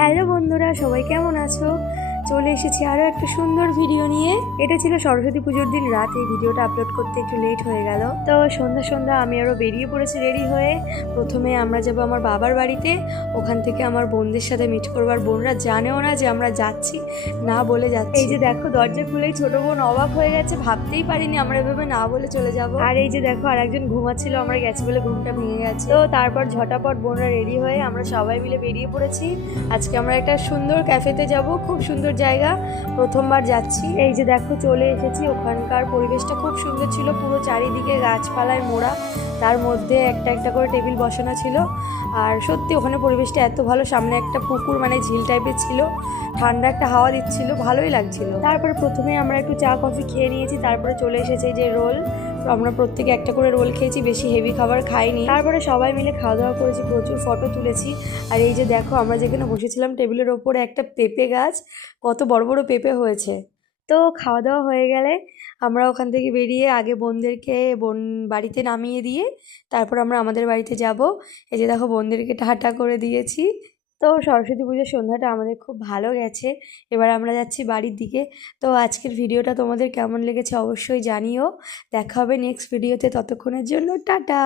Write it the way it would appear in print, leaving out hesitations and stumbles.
Hello বন্ধুরা, সবাই কেমন আছো? চলে এসেছি আরও একটা সুন্দর ভিডিও নিয়ে। এটা ছিল সরস্বতী পুজোর দিন রাত। এই ভিডিওটা আপলোড করতে একটু লেট হয়ে গেল। তো সন্ধ্যা আমি আরও বেরিয়ে পড়েছি রেডি হয়ে। প্রথমে আমরা যাব আমার বাবার বাড়িতে। ওখান থেকে আমার বোনদের সাথে মিট করবার। বোনরা জানেও না যে আমরা যাচ্ছি, না বলে যাচ্ছি। এই যে দেখো, দরজা খুলেই ছোট বোন অবাক হয়ে গেছে, ভাবতেই পারিনি আমরা এভাবে না বলে চলে যাব। আর এই যে দেখো, আর একজন ঘুমাচ্ছিল, আমরা গেছি বলে ঘুমটা ভেঙে গেছে। তো তারপর ঝটাপট বোনরা রেডি হয়ে আমরা সবাই মিলে বেরিয়ে পড়েছি। আজকে আমরা একটা সুন্দর ক্যাফেতে যাব, খুব সুন্দর জায়গা, প্রথমবার যাচ্ছি। এই যে দেখো চলে এসেছি। ওখানকার পরিবেশটা খুব সুন্দর ছিল, পুরো চারিদিকে গাছপালায় মোড়া, তার মধ্যে একটা একটা করে টেবিল বসানো ছিল। আর সত্যি ওখানে পরিবেশটা এত ভালো, সামনে একটা পুকুর মানে ঝিল টাইপের ছিল, ঠান্ডা একটা হাওয়া দিচ্ছিল, ভালোই লাগছিল। তারপরে প্রথমে আমরা একটু চা কফি খেয়ে নিয়েছি, তারপরে চলে এসেছে যে রোল। আমরা প্রত্যেকে একটা করে রোল খেয়েছি, বেশি হেভি খাবার খাইনি। তারপরে সবাই মিলে খাওয়া দাওয়া করেছি, প্রচুর ফটো তুলেছি। আর এই যে দেখো, আমরা যেখানে বসেছিলাম টেবিলের ওপরে একটা পেঁপে গাছ, কত বড় বড় পেঁপে হয়েছে। তো খাওয়া দাওয়া হয়ে গেলে আমরা ওখান থেকে বেরিয়ে আগে বোনদেরকে বাড়িতে নামিয়ে দিয়ে তারপর আমরা আমাদের বাড়িতে যাব। এই যে দেখো, বোনদেরকে টাটা করে দিয়েছি। তো সরস্বতী পুজোর সন্ধ্যাটা আমাদের খুব ভালো গেছে। এবার আমরা যাচ্ছি বাড়ির দিকে। তো আজকের ভিডিওটা তোমাদের কেমন লেগেছে অবশ্যই জানিও। দেখা হবে নেক্সট ভিডিওতে, ততক্ষণের জন্য টাটা।